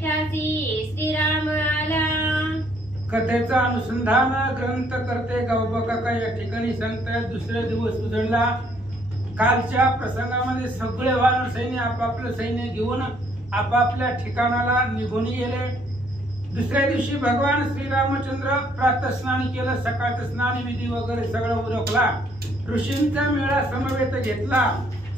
विद्यापीठासी श्रीराम आला। कथेचं अनुसंधान ग्रंथ करते गावबा काका या ठिकाणी सांगतायत। दुसऱ्या दिवस उजळला। कालच्या प्रसंगामध्ये सगळे वानर सैन्य आपापलं सैन्य घेऊन आपापल्या ठिकाणाला निघून गेले। दुसऱ्या दिवशी भगवान श्रीरामचंद्र प्रातस्नान केलं। सकाळचं स्नान विधी वगैरे सगळं उरकला। ऋषींचा मेळा समवेत घेतला।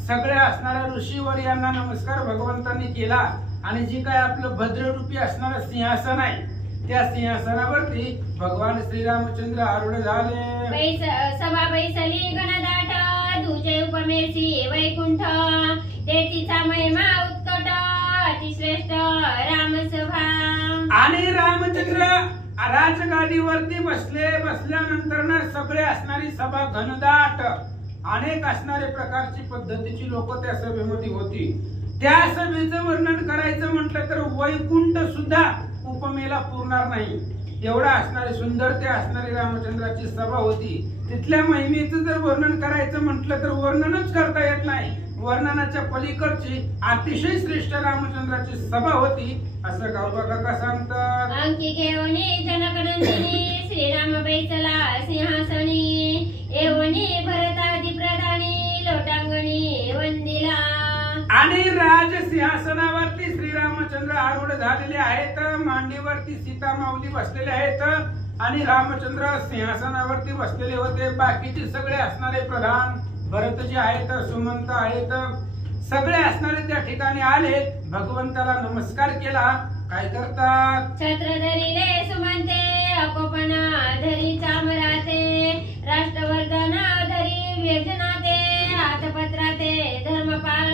सगळे असणाऱ्या ऋषीवर यांना नमस्कार भगवंतांनी केला आणि जी काय आपलं भद्ररूपी असणारं सिंहासन आहे त्या सिंहासनावरती भगवान श्रीरामचंद्र आरूढ झाले। सभा बैसली गणदाट तुझे उपमेसी वैकुंठ तेथीचा महिमा उत्कट अतिश्रेष्ठ रामसभा। आणि रामचंद्र राजगादीवरती बसल्यानंतर ना सगळे असणारी सभा घनदाट अनेक असणारे प्रकारची पद्धतीची लोक त्या सभेमध्ये होती। त्या सभेचं वर्णन करायचं म्हटलं तर वैकुंठ सुद्धा उपमेला पुरणार नाही। एवढा असणारी सुंदर त्या असणारी रामचंद्राची सभा होती। तिथल्या महिमेचं जर वर्णन करायचं म्हटलं तर वर्णनच करता येत नाही। वर्णनाच्या पलीकडची अतिशय श्रेष्ठ रामचंद्राची सभा होती असं गावबा काका सांगतात। अंकी घेऊनी जनकनंदिनी श्रीराम बैसला सिंहासनी एवनी भरतादी प्रधानी लोटांगणी वंदिला। आणि राज सिंहासनावरती श्रीरामचंद्र आरूढ झालेले आहेत। मांडीवरती सीता माऊली बसलेले आहेत आणि रामचंद्र सिंहासनावरती बसलेले होते। बाकीचे सगळे असणारे प्रधान भरतजी आहेत, सुमंत आहेत, सगळे असणारे त्या ठिकाणी आले। भगवंताला नमस्कार केला। काय करतात? छत्र धरिले सुमंते अकोपना धरी चामराते राष्ट्रवर्धन धरी व्यजनाते हातपत्राते धर्मपाळ।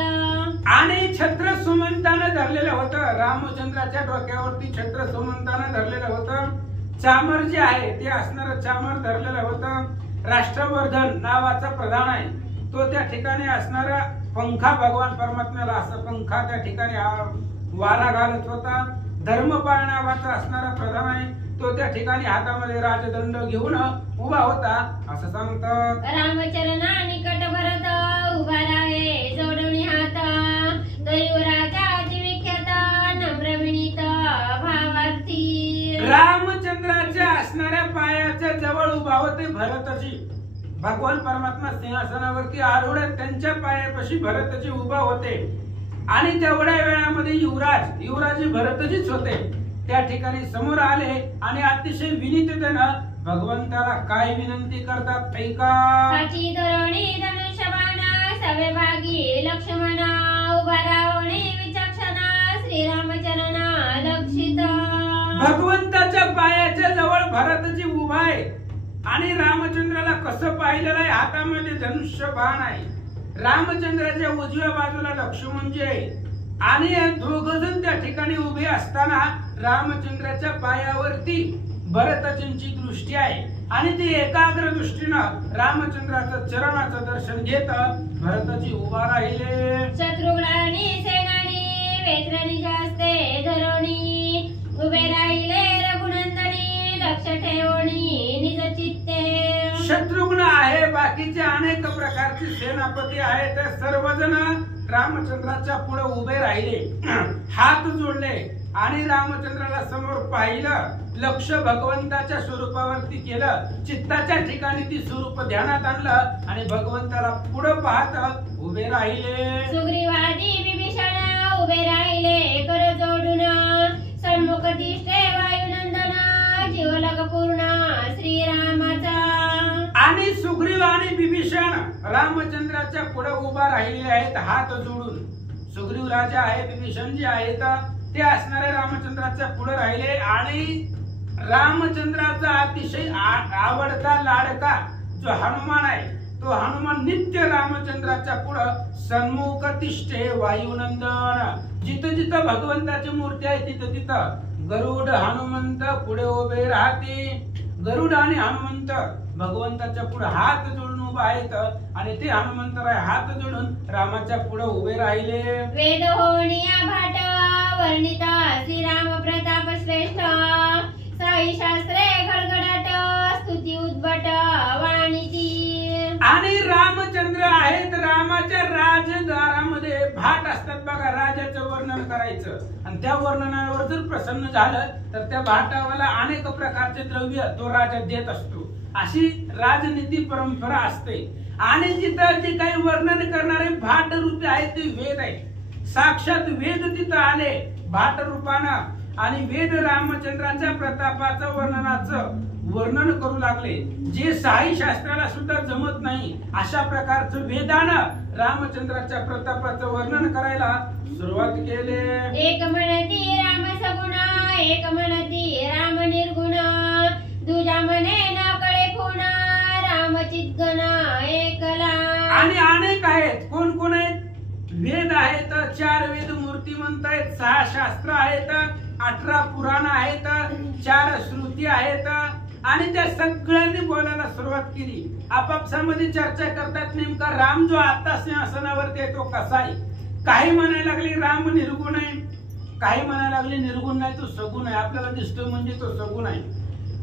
आणि छत्र सुमंताने धरलेलं होतं। रामचंद्राच्या डोक्यावरती छत्र सुमंताने धरलेलं होतं। चामर जे आहे ते असणारं चामर धरलेलं होतं। राष्ट्रवर्धन नावाचा प्रधान आहे तो त्या ठिकाणी असणारा पंखा भगवान परमात्म्याला असं पंखा त्या ठिकाणी वारा घालत होता। धर्मपाळ नावाचा असणारा प्रधान आहे तो त्या ठिकाणी हातामध्ये राजदंड घेऊन उभा होता असं सांगतात। रामचरणा निकट भरत उभा राहे जोडून हात दयुराजा दिविख्यात नम्र विनीत भावार्थी। रामचंद्राच्या असणाऱ्या पायाच्या जवळ उभा होते भरतजी। भगवान परमात्मा सिंहासनावरती आरूढ त्यांच्या पायापाशी भरतजी उभा होते आणि तेवढ्या वेळामध्ये युवराज भरतजीच होते। त्या ठिकाणी समोर आले आणि अतिशय विनीततेनं भगवंताला काय विनंती करतात ऐका। साची धरणी धनुष्यबाण सवेभागी लक्ष्मण उभा रावणे विचक्षणा श्रीरामचरणा लक्षित। भगवंताच्या पायाच्या जवळ भरतजी उभा आहे आणि रामचंद्राला कसं पाहिलेलं आहे हातामध्ये धनुष्य बाण आहे। रामचंद्राच्या उजव्या बाजूला लक्ष्मणजी आहे आणि दोघजण त्या ठिकाणी उभे असताना रामचंद्राच्या पायावरती भरतजींची दृष्टी आहे आणि ती एकाग्र दृष्टीनं रामचंद्राचं चरणाचं दर्शन घेत भरतजी उभा राहिले। शत्रुघ्नानी सेनानी वेत्रणी जास्ते धरोणी उभे राहिले रघुनंदनी लक्ष ठेवणी निज चित्ते। शत्रुघ्न आहे बाकीचे अनेक प्रकारचे सेनापती आहेत सर्वजण रामचंद्राच्या पुढे उभे राहिले हात जोडले आणि रामचंद्राला समोर पाहिलं। लक्ष भगवंताच्या स्वरूपावरती केलं। चित्ताच्या ठिकाणी ती स्वरूप ध्यानात आणलं आणि भगवंताला पुढे पाहत उभे राहिले। सुग्रीवादी विभीषण उभे राहिले कर जोडून सन्मुख दिष्टे वायुनंदन जीवलग पूर्ण श्रीरामाचा। आणि सुग्रीव आणि विभीषण रामचंद्राच्या पुढे उभा राहिले आहेत हात जोडून। सुग्रीव राजा आहे विभीषण जे आहेत ते असणारे रामचंद्राच्या पुढे राहिले आणि रामचंद्राचा अतिशय आवडता लाडका जो हनुमान आहे तो हनुमान नित्य रामचंद्राच्या पुढे सन्मुख तिष्ठे वायुनंदन। जिथं जिथं भगवंताची मूर्ती आहे तिथं तिथं गरुड हनुमंत पुढे उभे राहते। गरुड आणि हनुमंत भगवंताच्या पुढे हात जोडून उभे आहेत आणि ते हनुमंतराय हात जोडून रामाच्या पुढे उभे राहिले। वेद होणिया भाट वर्णिता श्रीराम प्रताप श्रेष्ठ साई शास्त्रे गडगडाट स्तुती उद्भट वाणीची। आणि रामचंद्र आहेत रामाच्या राजद्वारामध्ये भाट असतात बघा, राजाचं वर्णन करायचं आणि त्या वर्णनावर जर प्रसन्न झालं तर त्या भाटावाला अनेक प्रकारचे द्रव्य तो राजा देत असतो. अशी राजनीती परंपरा असते. आणि तिथं जे काही वर्णन करणारे भाट रूपी आहेत ते वेद आहे. साक्षात वेद तिथं आले भाट रूपानं आणि वेद रामचंद्राच्या प्रतापाचं वर्णनाचं वर्णन करू लागले, जे साई शास्त्राला सुद्धा जमत नाही अशा प्रकारचं वेदानं रामचंद्राच्या प्रतापाचं वर्णन करायला सुरुवात केले. एक म्हणती राम सगुण, एक म्हणती राम निर्गुण, दुजा म्हणे न कळे कोण, राम चिद्गण एकला. आणि अनेक आहेत. कोण कोण आहेत? वेद आहेत, 4 वेद मूर्तिमंत आहेत, 6 शास्त्र आहेत, 18 पुराण आहेत, 4 श्रुती आहेत आणि त्या सगळ्यांनी बोलायला सुरुवात केली. आपापसामध्ये चर्चा करतात नेमका राम जो आता सिंहासनावरती आहे तो कसा आहे. काही म्हणायला लागले राम निर्गुण आहे, काही म्हणायला लागले निर्गुण नाही तो सगुण आहे, आपल्याला दिसतो म्हणजे तो सगुण आहे.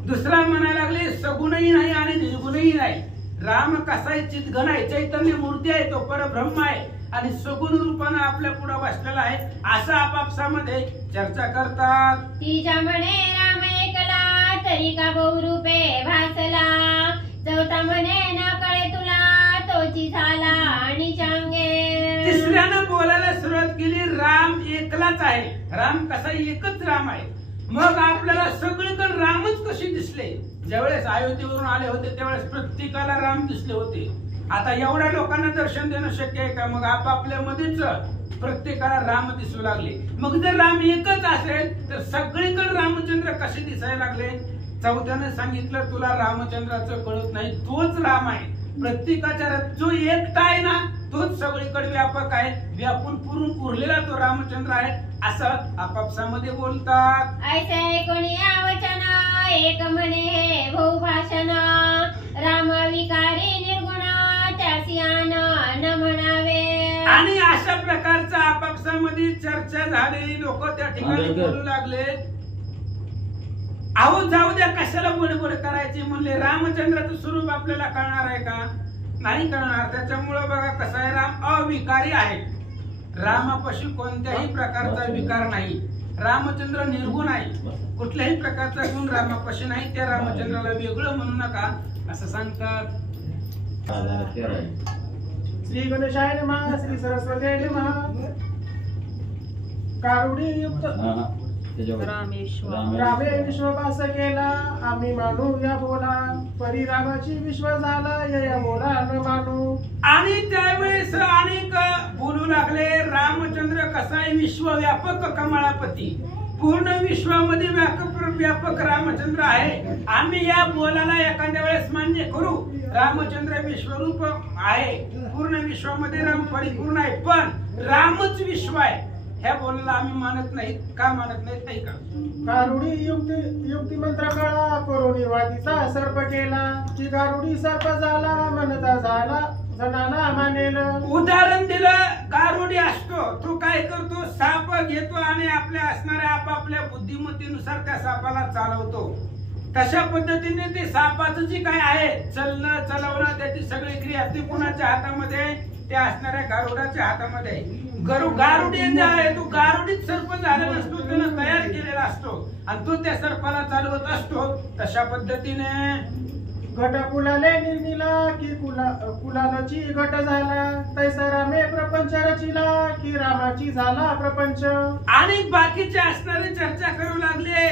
दुसरा म्हणायला लागले सगुणही नाही आणि निर्गुणही नाही. राम कसा आहे? चिद्गण आहे, चैतन्य मूर्ती आहे, तो परब्रह्म आहे आणि सगुण रूपानं आपल्या पुढे बसलेला आहे असं आपापसामध्ये चर्चा करतात. तिच्या म्हणे राम एकला, तरी का बहुरूपे भासला, चौथा म्हणे न कळे तुला, तोची झाला आणि चांगे. तिसऱ्यानं बोलायला सुरुवात केली राम एकलाच आहे. राम कसा? एकच राम आहे. मग आपल्याला सगळीकडे रामच कसे दिसले? ज्यावेळेस अयोध्येवरून आले होते त्यावेळेस प्रत्येकाला राम दिसले होते. आता एवढ्या लोकांना दर्शन देणं शक्य आहे का? मग आपापल्या मध्येच प्रत्येकाला राम दिसू लागले. मग जर राम एकच असेल तर सगळीकडे रामचंद्र कसे दिसायला लागले? चौथ्याने सांगितलं तुला रामचंद्राचं कळत नाही, तोच राम आहे. प्रत्येकाच्या जो एकटा आहे ना तोच सगळीकडे व्यापक आहे, व्यापून पुरून उरलेला तो रामचंद्र आहे असं आपापसामध्ये बोलतात. ऐसे कोणी वचन, एक म्हणे हे बहुभाषण, राम विकारी निर्गुण, त्यासी आन न म्हणावे. आणि अशा प्रकारचा आपापसामध्ये चर्चा झालेली लोक त्या ठिकाणी बोलू लागले. अहो जाऊ द्या, कशाला बडबड करायची म्हणले. रामचंद्राचं स्वरूप आपल्याला कळणार आहे का? नाही कळणार. त्याच्यामुळं बघा कसं आहे, राम अविकारी आहे. रामापाशी कोणत्याही प्रकारचा विकार नाही. रामचंद्र निर्गुण आहे, कुठल्याही प्रकारचा गुण रामापाशी नाही. त्या रामचंद्राला वेगळं म्हणू नका असं सांगतात. श्री गणेशाय नमः, श्री सरस्वती नमः. कारुणी युक्त रामे विश्ववास केला, आम्ही मानू या बोला, परी रामाची विश्व झाला, या बोला न मानू. आणि त्यावेळेस अनेक बोलू लागले रामचंद्र कसा आहे? विश्वव्यापक कमळापती, पूर्ण विश्वामध्ये व्यापक रामचंद्र आहे. आम्ही या बोलाला एखाद्या वेळेस मान्य करू. रामचंद्र विश्वरूप आहे, पूर्ण विश्वामध्ये राम परिपूर्ण आहे, पण रामच विश्व आहे ह्या बोलायला आम्ही मानत नाहीत. का मानत नाहीत? नाही का? कारुडी युक्ती मंत्र कळा, कोरोनी वादीचा सर्प केला, की कारुडी सर्प झाला, म्हणता झाला जनाला मानेल. उदाहरण दिलं, गारुडी असतो तो काय करतो? साप घेतो आणि आपल्या असणाऱ्या आपापल्या बुद्धिमत्तेनुसार त्या सापाला चालवतो. तशा पद्धतीने ते सापाचं जे काय आहे चलणं चालवणं त्याची सगळी क्रिया ती कुणाच्या हातामध्ये? त्या असणाऱ्या गारुडाच्या हातामध्ये. गारुडी जे आहे तो गारुडीत सर्प झालेला नसतो, त्यानं तयार केलेला असतो आणि तो त्या सर्पाला चालवत असतो. तशा पद्धतीने घट कुलाले निर्मिला, की कुलालाची घट झाला, तैसा रामे प्रपंच रचिला, की रामाची झाला प्रपंच. आणि बाकीचे असणारे चर्चा करू लागले.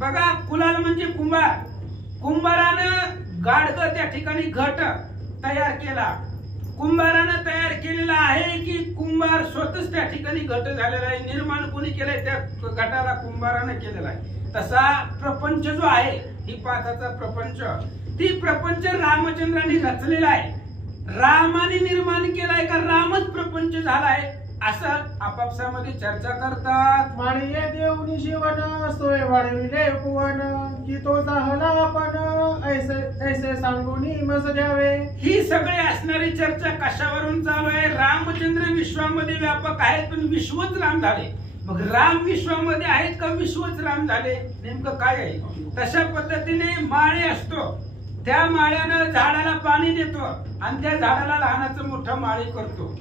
बघा, कुलाल म्हणजे कुंभार. कुंभारानं गाडगं त्या ठिकाणी घट तयार केला. कुंभारानं तयार केलेला आहे की कुंभार स्वतःच त्या ठिकाणी घट झालेला आहे? निर्माण कोणी केलंय? त्या घटाला कुंभारानं केलेला आहे. तसा प्रपंच जो आहे, ही पाठाचा प्रपंच, ती प्रपंच रामचंद्रांनी रचलेला आहे. रामाने निर्माण केलाय का रामच प्रपंच झालाय असं आपापसामध्ये चर्चा करतात. माळीये देवनी जीवन, सोय वाढविले उपवन, की तो झाला आपण, ऐसे सांगूनी मज द्यावे. ही सगळी असणारी चर्चा कशावरून चालू आहे? रामचंद्र विश्वामध्ये व्यापक आहेत पण विश्वच राम झाले. मग राम विश्वामध्ये आहेत का विश्वच राम झाले? नेमकं काय आहे? तशा पद्धतीने माळी असतो, त्या माळ्यानं झाडाला पाणी देतो आणि त्या झाडाला लहानाचं मोठं माळी करतो.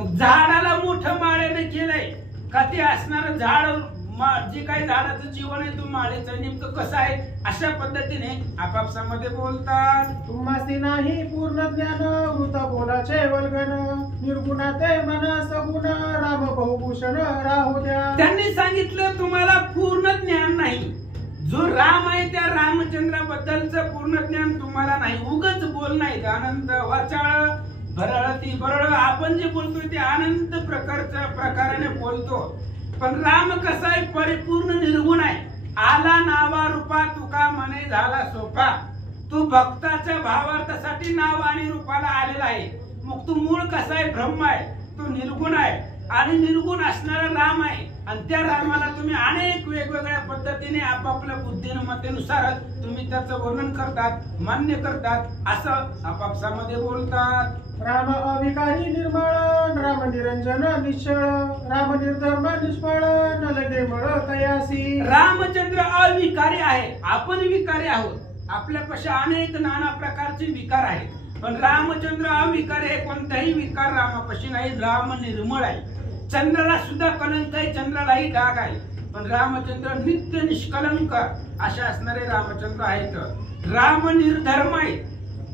मग झाडाला मोठं माळेने केलंय का ते असणारं झाड जे काही झाडाचं जीवन आहे तो माळेचं नेमकं कसं आहे अशा पद्धतीने आपापसामध्ये बोलतात. तुम्हासी नाही पूर्ण ज्ञान वृत बोलाचे वल्गन निर्गुणाते मन सगुण राम बहुभूषण राहू द्या. त्यांनी सांगितलं तुम्हाला पूर्ण ज्ञान नाही. जो राम आहे त्या रामचंद्राबद्दलचं पूर्ण ज्ञान तुम्हाला नाही. उगच बोल नाही अनंत वाचाळ भरळती बरळ आपण जे बोलतोय ते अनंत प्रकाराने बोलतो. पण राम कसा आहे परिपूर्ण निर्गुण आहे. आला नावा रूपा तुका मने झाला सोपा. तो भक्ताच्या भावार्थासाठी नाव आणि रूपाला आलेला आहे. मग तो मूळ कसा आहे ब्रह्म आहे. तो निर्गुण आहे आणि निर्गुण असणारा राम आहे. आणि त्या रामाला तुम्ही अनेक वेगवेगळ्या पद्धतीने आपापल्या बुद्धीनं मतेनुसार तुम्ही त्याचं वर्णन करतात मान्य करतात असं आपापसामध्ये बोलतात. राम अविकारी निर्मळ राम निरंजन निश्चळ राम निर्धर्म निष्फळ न लगे मळ तयासी. रामचंद्र अविकारी आहे. आपण विकारी आहोत. आपल्यापाशी अनेक नाना प्रकारचे विकार आहेत. पण रामचंद्र अविकारी आहे. कोणताही विकार रामापाशी नाही. राम निर्मळ आहे. चंद्राला सुद्धा कलंक आहे. चंद्रालाही डाग आहे. पण रामचंद्र नित्य निष्कलंक असे असणारे रामचंद्र आहेत. राम निर्धर्म आहे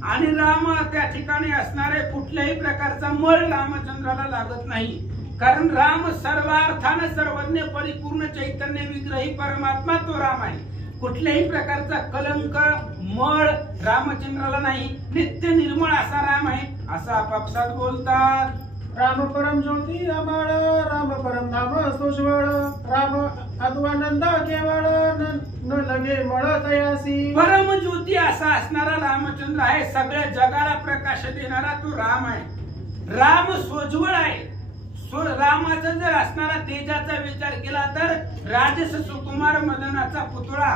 आणि राम त्या ठिकाणी असणारे कुठल्याही प्रकारचा मळ रामचंद्राला लागत नाही. कारण राम सर्वार्थाने सर्वज्ञ परिपूर्ण चैतन्य विग्रही परमात्मा तो राम आहे. कुठल्याही प्रकारचा कलंक मळ रामचंद्राला नाही. नित्य निर्मळ असा राम आहे असं आपापसात बोलतात. राम परम ज्योती अमळ राम परम धाम सोज्वळ राम अद्वानंद केवळ न लगे मळ तयासी. परम ज्योती असा असणारा रामचंद्र आहे. सगळ्या जगाला प्रकाश देणारा तो राम आहे. राम सोज्वळ आहे. रामाचा जर असणारा तेजाचा विचार केला तर राजस सुकुमार मदनाचा पुतळा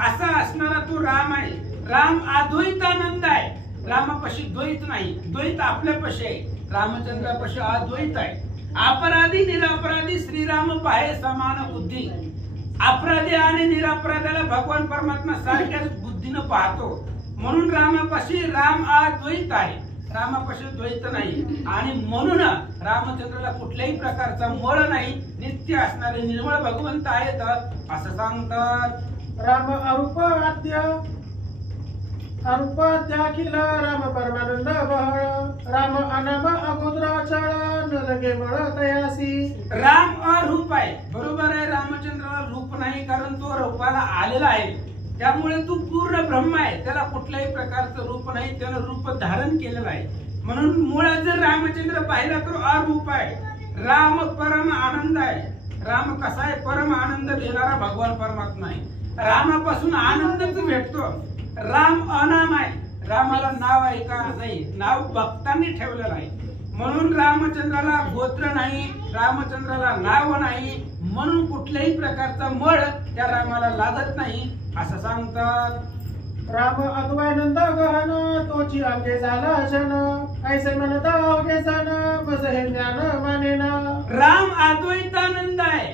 असा असणारा तो राम आहे. राम अद्वैतानंद आहे. रामापाशी द्वैत नाही. द्वैत आपल्यापाशी आहे. रामचंद्रापाशी अद्वैत आहे. अपराधी निरपराधी श्रीराम पाहे समान बुद्धी. अपराधी आणि निरपराधाला भगवान परमात्मा सारख्याच बुद्धीनं पाहतो. म्हणून रामापाशी राम अद्वैत आहे. रामापाशी द्वैत नाही आणि म्हणून रामचंद्राला कुठल्याही प्रकारचा मळ नाही. नित्य असणारे निर्मळ भगवंत आहेत असं सांगतात. राम अरूप अखिल राम परमानंद बहळ राम अनाम अगोदर अचळ न लगे मळ तयासी. राम अरूप आहे. बरोबर आहे. रामचंद्राला रूप नाही कारण तो रूपाला आलेला आहे. त्यामुळे तू पूर्ण ब्रह्म आहे. त्याला कुठल्याही प्रकारचं रूप नाही. त्यानं रूप धारण केलेलं आहे. म्हणून मुळात जर रामचंद्र पाहिला तर अरूप आहे. राम परम आनंद आहे. राम कसा आहे परम आनंद देणारा भगवान परमात्मा आहे. रामापासून आनंदच भेटतो. राम अनाम आहे. रामाला नाव आहे का नाही. नाव भक्तांनी ठेवलेलं आहे. म्हणून रामचंद्राला गोत्र नाही. रामचंद्राला नाव नाही. म्हणून कुठल्याही प्रकारचा मळ त्या रामाला लागत नाही असं सांगतात. राम अद्वैनंद गहन तोची अंगे झाला जन ऐसे म्हणता अवघे जन बस हे ज्ञान मानेना. राम अद्वैतानंद आहे.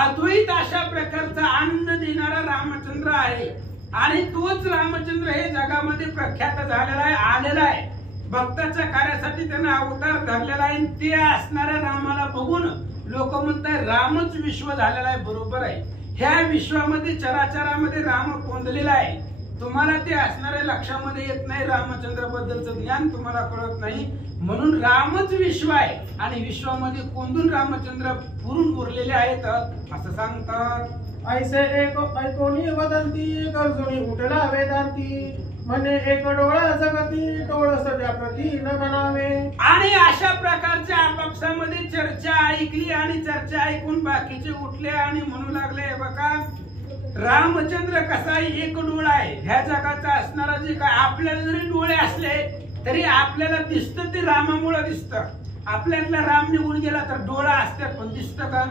अद्वैत अशा प्रकारचा आनंद देणारा रामचंद्र आहे. आणि तोच रामचंद्र हे जगामध्ये प्रख्यात झालेला आहे आलेला आहे. भक्ताच्या कार्यासाठी त्याने अवतार धरलेला आहे. ते असणाऱ्या रामाला बघून लोक म्हणतात रामच विश्व झालेला आहे. बरोबर आहे. ह्या विश्वामध्ये चराचरामध्ये राम कोंदलेला आहे. तुम्हाला ते असणाऱ्या लक्षामध्ये येत नाही. रामचंद्र बद्दलचं ज्ञान तुम्हाला कळत नाही. म्हणून रामच विश्व आहे आणि विश्वामध्ये कोंदून रामचंद्र पुरून उरलेले आहेत असं सांगतात. ऐसे एक ऐकोनी वदंती गरजुनी उठला वेदांती म्हणे एक डोळा जगती डोळ सध्या प्रती न म्हणावे. आणि अशा प्रकारच्या आपापसामध्ये चर्चा ऐकली आणि चर्चा ऐकून बाकीचे उठले आणि म्हणू लागले बघा रामचंद्र कसा एक डोळा आहे. ह्या जगाचा असणारा जे काय आपल्याला जरी डोळे असले तरी आपल्याला दिसतं ते रामामुळे दिसतं. आपल्यातला राम निघून गेला तर डोळा असतात पण दिसतं का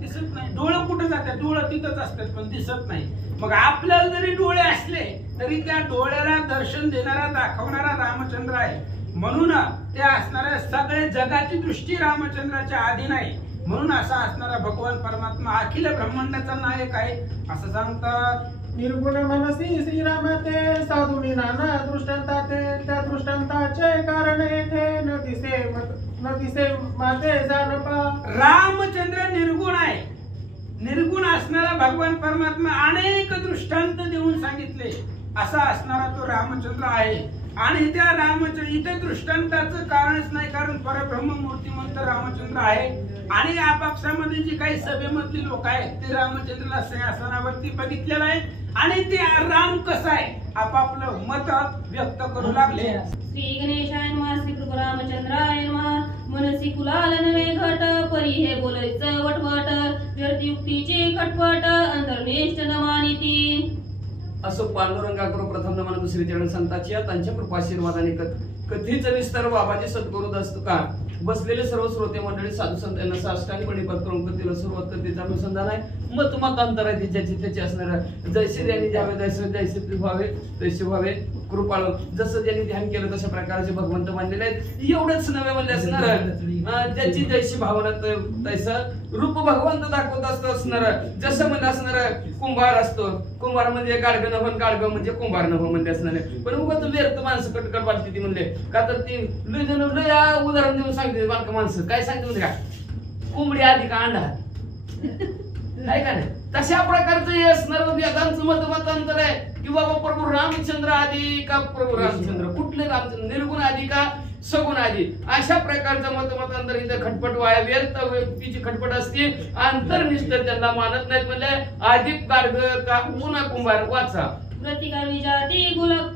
दिसत नाही. डोळं कुठं जातात डोळं तिथंच असतात पण दिसत नाही. मग आपल्याला जरी डोळे असले तरी त्या डोळ्याला दर्शन देणारा दाखवणारा रामचंद्र आहे. म्हणून ते असणाऱ्या सगळ्या जगाची दृष्टी रामचंद्राच्या अधीन आहे. म्हणून असा असणारा भगवान परमात्मा अखिल ब्रह्मांडाचा नायक आहे असं सांगतात. निर्गुण मनसी श्रीराम ते साधुनी नाना दृष्टांता ते त्या दृष्टांताचे कारण येथे न दिसे न दिसे माते जाण पा. रामचंद्र निर्गुण आहे. निर्गुण असणारा भगवान परमात्मा अनेक दृष्टांत देऊन सांगितले असा असणारा तो रामचंद्र आहे. आणि त्या रामचंद्र इथे दृष्टांताचं कारणच नाही, कारण परब्रह्म मूर्तिमंत रामचंद्र आहे. आणि आपापसामध्ये जी काही सभेमधली लोक आहेत ते रामचंद्रला सिंहासनावरती बघितलेलं आहे आणि ते राम कसा आहे आपापलं मत व्यक्त करू लागले. श्री गणेशाय नमः. श्री प्रभू रामचंद्राय नमः. मनसी कुलाल नवे घट परी हे बोलायचं वटवट व्यर्थ युक्तीचे खटपट अंतर्निष्ठ न मानिती. असं पांडुरंगाकडे प्रथम नमन दुसरी चरण संतांची त्यांच्या कृपाशीर्वादाने कथीच विस्तार बाबाजी सद्गुरू असतो का. बसलेले सर्व श्रोते मंडळी साधू संत यांना साष्टांगपणे पत्करून कथेला सुरुवात करते. अनुसंधान आहे मतांतर आहे ज्याची त्याची असणार. जैसे ज्यांनी द्यावे जैसे व्हावे तैसे व्हावे कृपाळू. जसं ज्यांनी ध्यान केलं तशा प्रकारचे भगवंत मानलेले आहेत. एवढंच नव्हे म्हणजे असणार ज्याची जैशी भावना तैसं रूप भगवंत दाखवत असणार. जसं म्हणजे असणार कुंभार असतो. कुंभार म्हणजे गाडगं नव्हन गाडगं म्हणजे कुंभार नव्ह म्हणजे असणार. पण उगाच व्यर्थ माणसं कटकट वाटते ती म्हणले का तर ती लय उदाहरण देऊन सांगते बालक माणसं काय सांगते म्हणजे का कोंबडी आधी का अंडा काय का नाही. तशा प्रकारचं हे असणार वेदांचं मतांतर आहे की बाबा प्रभू रामचंद्र आधी का प्रभू रामचंद्र कुठले रामचंद्र निर्गुण आधी का सगुण आधी. अशा प्रकारचं मतांतर इथे खटपट वाया व्यर्थ व्यक्तीची खटपट असते. अंतर्निष्ठ त्यांना मानत नाहीत म्हणजे अधिक गाडग का पुन्हा कुंभार वाचा. प्रतिका विजाती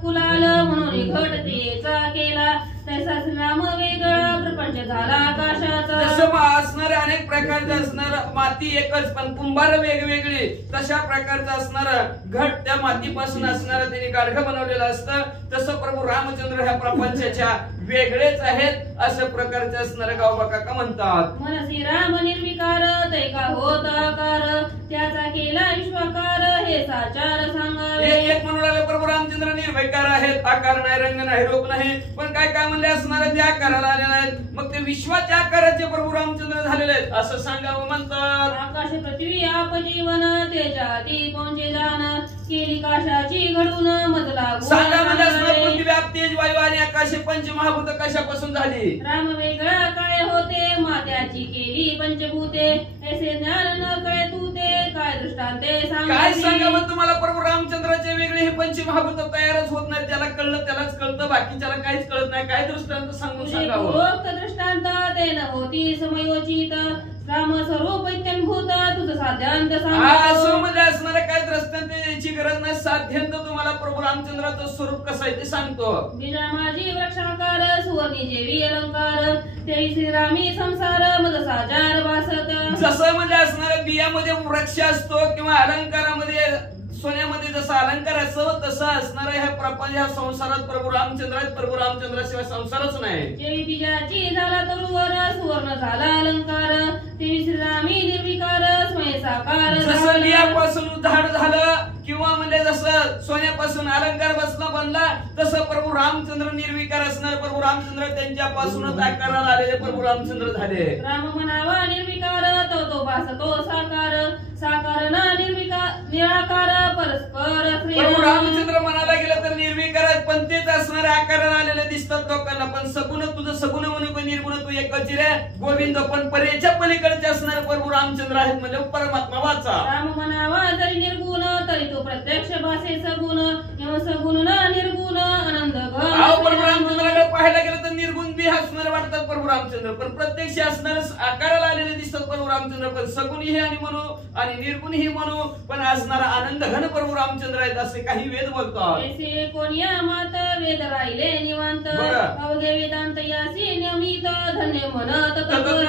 कुलाल म्हणून घटतेचा केला तसाच राम वेगळा प्रपंच झाला आकाशाचा. जसं असणारे अनेक प्रकारचे असणार माती एकच पण कुंभार वेगवेगळी तशा प्रकारचं असणार घट त्या मातीपासून असणार त्यांनी गाडगं बनवलेलं असतं. तसं प्रभू रामचंद्र ह्या प्रपंचाच्या वेगळेच आहेत असं प्रकारचे असणारे गावबा काका म्हणतात. मनसी राम निर्विकार तैका होत आकार त्याचा केला विश्वाकार हे साचार सांगावे. एक म्हणून आले प्रभू रामचंद्र निर्विकार आहेत. आकार नाही रंग नाही रूप नाही पण काय काय म्हणले असणारे ते आकाराला आलेले आहेत. मग ते विश्वाच्या आकाराचे प्रभू रामचंद्र झालेले आहेत असं सांगावं म्हणतात. आकाश पृथ्वी आप जीवन तेजाती पोंचे जाण केली काशाची घडून मजला सांगा म्हणजे असणार पृथ्वी आप तेज वायू आणि आकाश पंचमहाभूत कशापासून झाली. राम वेगळा काय होते मात्याची केली पंचभूते ऐसे ज्ञान न कळे तू ते काय दृष्टांते काय सांगावं तुम्हाला प्रभू रामचंद्राचे वेगळे हे पंचमहाभूत तयारच होत नाही. त्याला कळलं त्यालाच कळतं बाकीच्याला काहीच कळत नाही. काय दृष्टांत सांगून सांगावं. दृष्टांत ते न होती समयोचित राम स्वरूप इत्यंभूत तुझं साध्यांत असं म्हणजे असणारे काय दृष्टांत याची गरज नाही. साध्यांत तुम्हाला प्रभू रामचंद्राचं स्वरूप कसं आहे ते सांगतो. बीजा माझी वृक्षाकार सुवर्णी जेवी अलंकार ते श्रीरामी संसार मज साजार वासत. जसं म्हणजे असणाऱ्या बियामध्ये वृक्ष असतो किंवा अलंकारामध्ये सोन्यामध्ये जसा अलंकार असतो तसं असणार ह्या प्रपंच ह्या संसारात प्रभू रामचंद्र आहेत. प्रभू रामचंद्राशिवाय संसारच नाही. जेवी बीजाची झाला तरुवर सुवर्ण झाला अलंकार तेवी श्रीरामी निर्विकार स्वयं साकार. जसं बियापासून झाड झालं किंवा म्हणजे जसं सोन्यापासून अलंकार बसला बनला तसं प्रभू रामचंद्र निर्विकार असणार. प्रभू रामचंद्र त्यांच्यापासूनच आकाराला आलेले प्रभू रामचंद्र झाले. राम म्हणावा निर्विकार तो भासतो साकार साकार ना निर्विकार निराकार परस्पर. प्रभू रामचंद्र म्हणायला गेलं तर निर्विकार आहेत पण तेच असणारे आकाराला आलेले दिसतात लोकांना. पण सगुण तुझं सगुण म्हणून पण निर्गुण तू एकच रे गोविंद पण परेच्या पलीकडचे असणारे प्रभू रामचंद्र आहेत म्हणजे परमात्मा वाचा. राम म्हणावा जरी निर्गुण तरी तो प्रत्यक्ष भासे सगुण सगुण ना निर्गुण आनंद प्रभू रामचंद्राकडे पाहायला गेलं तर निर्गुण बी असणारे वाटतात प्रभू रामचंद्र पण प्रत्यक्ष असणारे आकाराला आलेले दिसतात प्रभू रामचंद्र. पण सगुणही आणि म्हणू आणि निर्गुणही म्हणू पण असणारा आनंद घन प्रभू रामचंद्र आहेत असे काही वेद बोलतात. कोणया मात वेद राहिले निवांत अवघे वेदांत यासी नियमित धन्य म्हणत.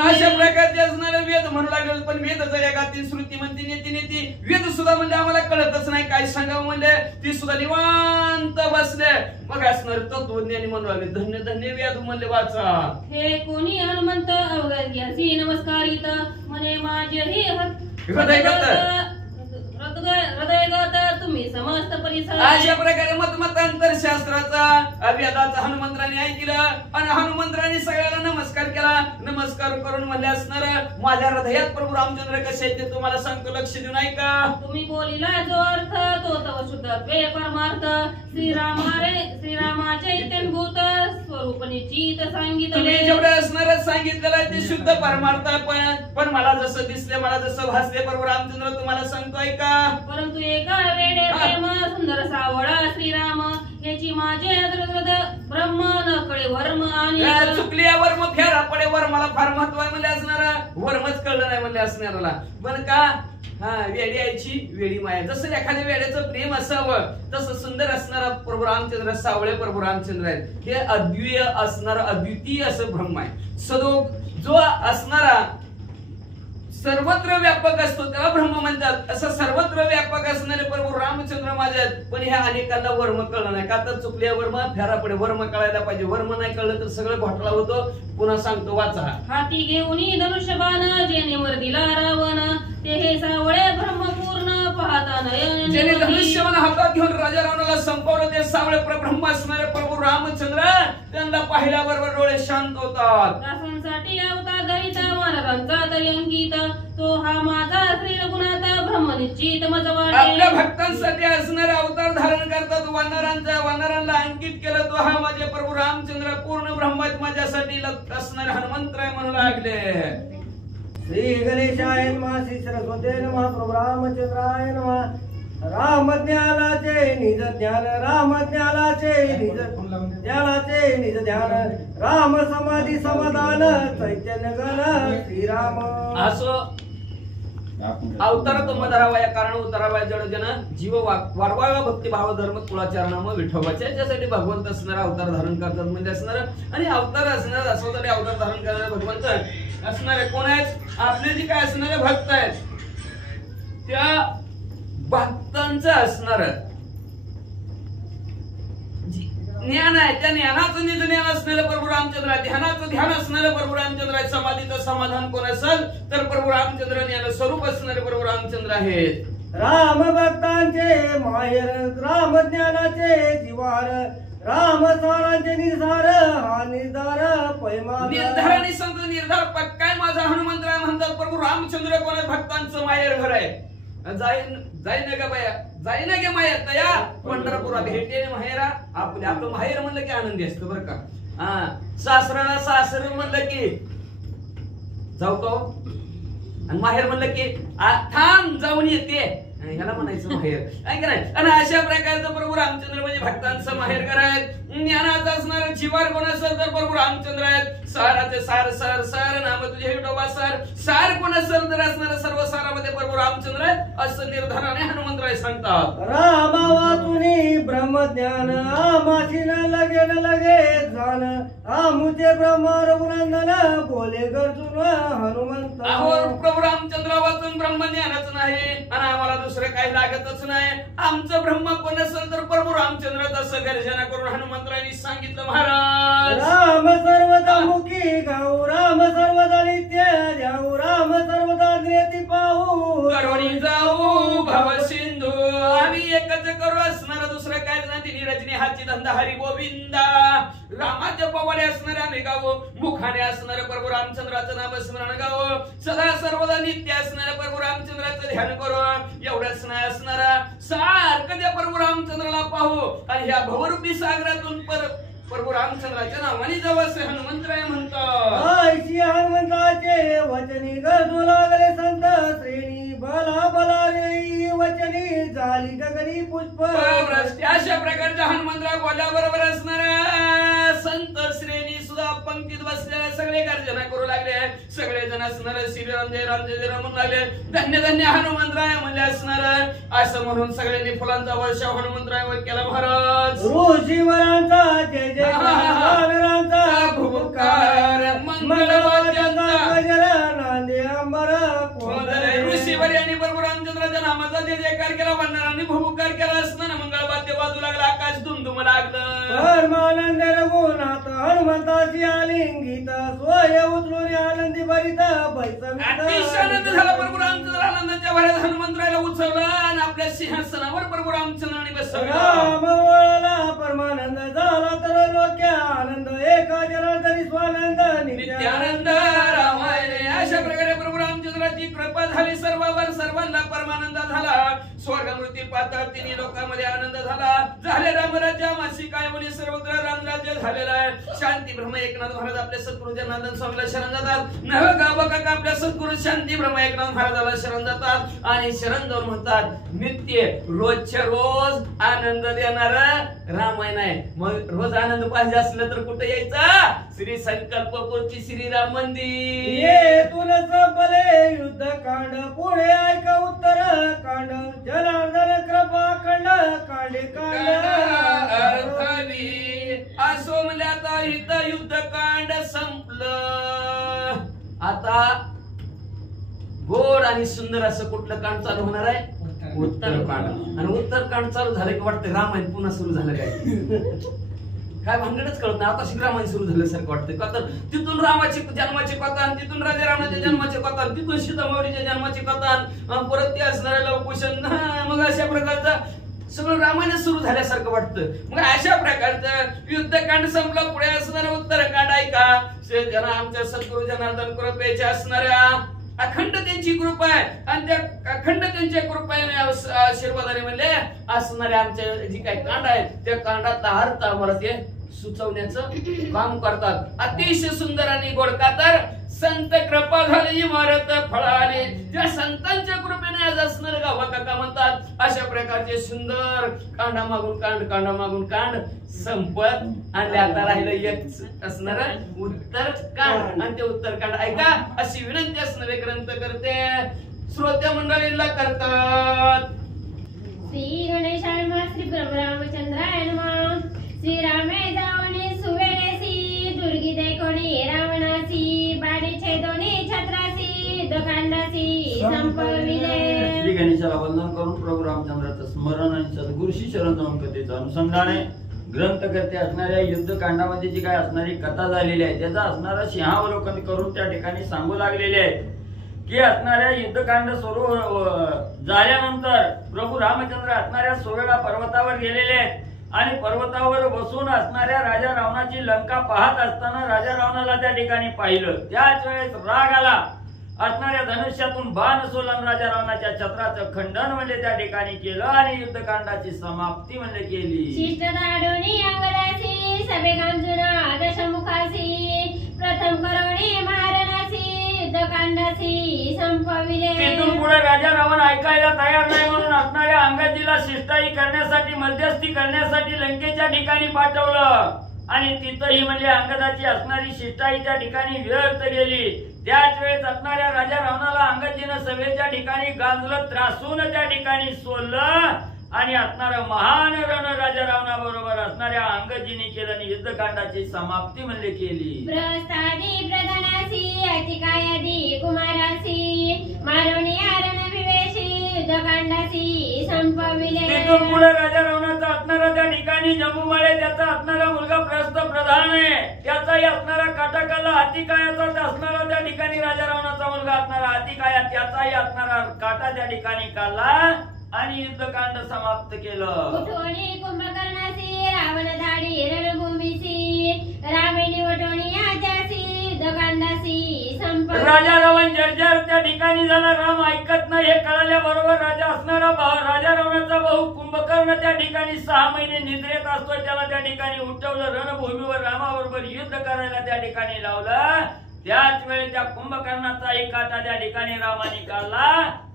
अशा प्रकारचे असणारे वेद म्हणू लागले पण वेद जगातील श्रुती म्हणते नेती वेद सुद्धा म्हणजे आम्हाला कळतच नाही काय सांगावं म्हणजे ती सुद्धा निवांत बसले. मग असणारे तत्वज्ञानी म्हणू लागले धन्य धन्य वेद म्हणले वाचा. हे कोणी हनुमंत अवघ्यासी नमस्कारित म्हणे माझेही हृदयगत हृदयगत तुम्ही समस्त परिसर. अशा प्रकारे मतांतर शास्त्राचा वेदाचा हनुमंतराने ऐकलं आणि हनुमंतराने सगळ्याला नमस्कार केला. नमस्कार करून म्हणले असणार माझ्या हृदयात प्रभू रामचंद्र कसे आहेत ते तुम्हाला सांगतो, लक्ष देऊन ऐका. तुम्ही बोलिला जो अर्थ तो तव शुद्धत्वे परमार्थ श्रीरामाचे इत्यंभूत स्वरूप निश्चित सांगितले. तुम्ही जेवढं असणार सांगितलेलं आहे ते शुद्ध परमार्थ आहे, पण मला जसं दिसले मला जसं भासले प्रभू रामचंद्र तुम्हाला सांगतो ऐका. परंतु एका वेळे प्रेम सुंदर सावळा श्रीराम याची माझे अद्रद्रद ब्रह्म न कळे वर्म आणि चुकली या वर्म फेरा पडे वर्माला फार महत्व आहे म्हणले असणारा, वर्मच कळलं नाही म्हणले असणाऱ्याला. पण का वेडी आईची वेडी माया. जसं एखाद्या वेड्याचं प्रेम असावं तसं सुंदर असणारा प्रभू रामचंद्र सावळे प्रभू रामचंद्र आहेत. हे अद्वितीय असणारं अद्वितीय असं ब्रह्म आहे. सदो जो असणारा सर्वत्र व्यापक असतो त्याला ब्रह्म म्हणतात. असं सर्वत्र व्यापक असणारे प्रभू रामचंद्र माझे आहेत. पण ह्या अनेकांना वर्म कळलं नाही. का तर चुकल्या वर्म फेरा पडे. वर्म कळायला पाहिजे. वर्म नाही कळलं तर सगळं घोटाळा होतो. पुन्हा सांगतो वाचा. हाती घेऊन धनुष्यबाण जेने मर्दिला रावण ते हे सावळे ब्रह्मपूर्ण पाहता नयन. ज्याने धनुष्यबाण हातात घेऊन राजा रावणाला संपवलं ते सावळे ब्रह्म असणारे प्रभू रामचंद्र त्यांना पाहिल्याबरोबर डोळे शांत होतात. दासांसाठी अवतार धरिता वानरांचा तरी अंकित तो हा माझा श्री रघुनाथ ब्रह्म निश्चित मज वाटे. आपल्या भक्तांसाठी असणारा अवतार धारण करतात. वानरांना अंकित केलं तो हा माझे प्रभू रामचंद्र पूर्ण ब्रह्मात माझ्यासाठी असणारे हनुमंतराय म्हणू लागले. श्री गणेशाय नमः. श्री सरस्वती नमः. प्रभू रामचंद्राय नमः. राम ज्ञानाचे निज ज्ञान राम ज्ञानाचे निज ज्ञानाचे निज ध्यान राम समाधी समाधान चैतन्य गण श्रीराम. असं अवतार तो धरावा या कारण उतरावा जड जन जीव वाढवावा भक्तिभाव धर्म कुळाचरणाम विठोबाच्या याच्यासाठी भगवंत असणारा अवतार धारण करतात म्हणजे असणार. आणि अवतार असणार असं अवतार धारण करणारे भगवंत असणारे कोण आहेत. आपले जे काय असणारे भक्त आहेत त्या भक्तांचं असणार ज्ञान आहे. त्या ज्ञानाचं निज ज्ञान असलेलं प्रभू रामचंद्र आहे. ध्यानाचं ध्यान असणारं प्रभू रामचंद्र आहे. समाधीचं समाधान कोण असेल तर प्रभू रामचंद्र ज्ञान स्वरूप असणारे प्रभू रामचंद्र आहेत. राम भक्तांचे माहेर राम ज्ञानाचे जिवार राम सारांचे निर्धार हा निर्धार पैमान. निर्धार आणि संत निर्धार पक्काय माझा हनुमंतराय म्हणतात. प्रभू रामचंद्र कोण आहे. भक्तांचं माहेर घर आहे. जाईन ग बाया जाईन गे माया तया पंढरपुरात भेटेने माहेरा. आपलं माहेर म्हणलं की आनंदी असतो बरं का. सासराला सासर म्हणलं की जाऊ का आणि माहेर म्हणलं की थांब जाऊन येते ह्याला म्हणायचं माहेर आहे की नाही. आणि अशा प्रकारचं प्रभू रामचंद्र म्हणजे भक्तांचं माहेर घर आहेत. ज्ञानाचं असणारं जीवार कोण असेल तर प्रभू रामचंद्र आहेत. साराचे सार सार सार नाम तुझे विठोबा सार सार कोण असेल तर असणारं सर्व सारामध्ये प्रभू रामचंद्र आहेत असं निर्धाराने हनुमंतराय सांगतात. रामा वाचुनी ब्रह्मज्ञान आमाशी न लगे न लगे जाण आमुचे ब्रह्म रघुनंदन बोले गरजून हनुमंत. अहो प्रभू रामचंद्र वाचून ब्रह्मज्ञानाचं नाही आणि आम्हाला दुसरं काही लागतच नाही. आमचं ब्रह्म कोण असेल तर प्रभू रामचंद्र असं गर्जना करून हनुमंतरायांनी सांगितलं. महाराज राम सर्वदा मुखी गाऊ राम सर्वदा नित्य जाऊ राम सर्वदा नेती पाहू करोणी जाऊ भव सिंधू. आम्ही एकच करू असणार दुसरं काय नाही. तिने रजनी हाची धंदा हरी गोविंदा. रामाच्या पवाडे असणारे आम्ही गावो. मुखाने असणारे प्रभू रामचंद्राचं नाम स्मरण गावो. सदा सर्वदा नित्य असणाऱ्या प्रभू रामचंद्राचं ध्यान करू. एवढंच नाही असणारा सारखं त्या प्रभू रामचंद्राला पाहू आणि ह्या भवरूपी सागरातून प्रभू रामचंद्राच्या नावाने जावं असं हनुमंतराय म्हणतात. ऐशी हनुमंताचे वचनी गरजू लागले संत श्रेणी बला बला रे वचनी झाली गगनी पुष्प. अशा प्रकारच्या हनुमंतराय बोलल्याबरोबर असणाऱ्या संत श्रेणी सुद्धा पंक्तीत बसलेल्या सगळे गर्जना करू लागले. सगळे जण असणार श्रीराम जय राम जय जय राम म्हणू लागले. धन्य धन्य हनुमंतराय म्हणजे असणार असं म्हणून सगळ्यांनी फुलांचा वर्षाव हनुमंतराय केला. महाराज ऋषीवरांचा जय जय वानरांचा भुभुकार मंगलवाद्यांचा गजर नांदे अंबर ऋषीवर यांनी प्रभू रामचंद्राच्या नामाचा जय जयकार केला. वानरांनी भुभुकार केला असताना मंगळवाद्य बाजू लागला. आकाश दुमदुम लागलं. परमानंद रघुनाथ हनुमंताची आलिंगित स्वय उचलून आनंदी भरित अतिशय आनंद झाला. प्रभू रामचंद्र आनंदाच्या भरात हनुमंतरायला उचलला आणि आपल्या सिंहासनावर प्रभू रामचंद्राने बसवला. राम वळला परमानंद झाला तर स्वर्गमूर्ती पाहतात तिन्ही लोकांमध्ये आनंद झाला. झाले रामराज्या मासी काय म्हणे सर्वत्र रामराज्य झालेला आहे. शांती ब्रह्म एकनाथ महाराज आपल्या सद्गुरू जनार्दन स्वामीला शरण जातात. नव गाव काका आपल्या सद्गुरू शांती ब्रह्म एकनाथ महाराजाला शरण जातात आणि शरण जाऊन म्हणतात नित्य रोजच्या रोज आनंद देणार रामायण आहे. मग रोज आनंद पाहिजे असलं तर कुठे यायचा? श्री संकल्पपूरची श्रीराम मंदिर. येथून संपले युद्ध कांड पुढे ऐका उत्तर कांड जनार्दन कृपा खंड कांडे कांड अर्थाली असो म्हणले आता इथं युद्ध कांड संपलं. आता गोड आणि सुंदर असं कुठलं कांड चालू होणार आहे? उत्तरकांड. आणि उत्तरकांड चालू झालं की वाटतं रामायण पुन्हा सुरू झालं काय भानगडच कळत नाही. आता श्रीरामायण सुरू झाल्यासारखं वाटतं. का तर तिथून रामाची जन्माची कथा, तिथून राजा रावणाच्या जन्माची कथा, तिथून सीतामाऊलीच्या जन्माची कथा, परत ते असणाऱ्या लवकुशन, मग अशा प्रकारचं सगळं रामायण सुरू झाल्यासारखं वाटतं. मग अशा प्रकारचं युद्धकांड संपलं. पुढे असणारं उत्तरकांड ऐका. आमच्या सद्गुरू जनार्दन कृपेच्या असणाऱ्या अखंड त्यांची कृपा आहे आणि त्या अखंड त्यांच्या कृपेने आशीर्वादाने म्हणले असणारे आमच्या जी काही कांड आहेत त्या कांडातला अर्थ आम्हाला ते सुचवण्याचं काम करतात. अतिशय सुंदर आणि गोड. का तर संत कृपा झाली इमारत फळाली. ज्या संतांच्या कृपेने आज असणारे गावा काका म्हणतात अशा प्रकारचे सुंदर कांडामागून कांड संपत आणि आता राहिलं एक असणार उत्तरकांड. आणि ते उत्तरकांड ऐका अशी विनंती असणारे ग्रंथ करते श्रोत्या मंडळींना करतात. श्री गणेशाय नमः. श्री प्रभू रामचंद्राय नमः. श्रीरामे जावने सुवेळेसी दुर्गी देखोनी रावणासी बाणी छेदोनी छत्रासी दकांडासी संपविले. श्री गणेशाला वंदन करून प्रभू रामचंद्राचं स्मरण आणि सद्गुरूशी शरण जाऊन कथेचं अनुषंगाने ग्रंथकर्ते असणाऱ्या युद्धकांडामध्ये जी काय असणारी कथा झालेली आहे त्याचा असणारा सिंहावलोकन करून त्या ठिकाणी सांगू लागलेले आहेत की असणाऱ्या युद्धकांड सुरू झाल्यानंतर प्रभू रामचंद्र असणाऱ्या सोवेळा पर्वतावर गेलेले आहेत आणि पर्वतावर बसून असणाऱ्या राजा रावणाची लंका पाहत असताना राजा रावणाला त्या ठिकाणी पाहिलं. त्याच वेळेस राग आला. असणाऱ्या धनुष्यातून बाण सोलून राजा रावणाच्या छत्राचं खंडन म्हणजे त्या ठिकाणी केलं आणि युद्धकांडाची समाप्ती म्हणजे केली. शिष्ट दाडोनी अंगदासी सभे गांजुना दशमुखासी प्रथम करोणी मारणासी युद्धकांडासी संपविले. तिथून पुढे राजा रावण ऐकायला तयार नाही म्हणून असणाऱ्या अंगदीला शिष्टाई करण्यासाठी मध्यस्थी करण्यासाठी लंकेच्या ठिकाणी पाठवलं आणि तिथंही म्हणजे अंगदाची असणारी शिष्टाई त्या ठिकाणी व्यर्थ गेली. त्याच वेळेस असणाऱ्या राजा रावणाला अंगदीनं सभेच्या ठिकाणी गांजलं त्रासून त्या ठिकाणी सोडलं आणि असणारं महान रण राजा रावणाबरोबर असणाऱ्या अंगदीने केलं आणि युद्धकांडाची समाप्ती म्हणजे केली. प्रस्थानी प्रधानासी अतिकायादी कुमारासी मारवणी आरण विवेशी युद्धकांडासी संपविले. तिथून पुढे राजा रावणाचा असणारा त्या ठिकाणी जम्मूमाळे त्याचा असणारा मुलगा प्रस्थ प्रधान आहे. त्याचाही असणारा काटाकाला अतिकायाचा असणारा त्या ठिकाणी राजा रावणाचा मुलगा असणारा अतिकाया त्याचाही असणारा काटा त्या ठिकाणी काढला आणि युद्धकांड समाप्त केलं. उठवणी कुंभकर्णासी रावण धाडी रणभूमीसी रामेनी वटवणी आजासी युद्धकांडासी संपविले. राजा रावण जर्जर त्या ठिकाणी झाला. राम ऐकत नाही हे कळल्याबरोबर राजा असणारा राजा रावणाचा भाऊ कुंभकर्ण त्या ठिकाणी 6 महिने निद्रेत असतो. त्याला त्या ठिकाणी उठवलं. रणभूमीवर रामाबरोबर युद्ध करायला त्या ठिकाणी लावलं. त्याच वेळी त्या कुंभकर्णाचाही काटा त्या ठिकाणी रामाने काढला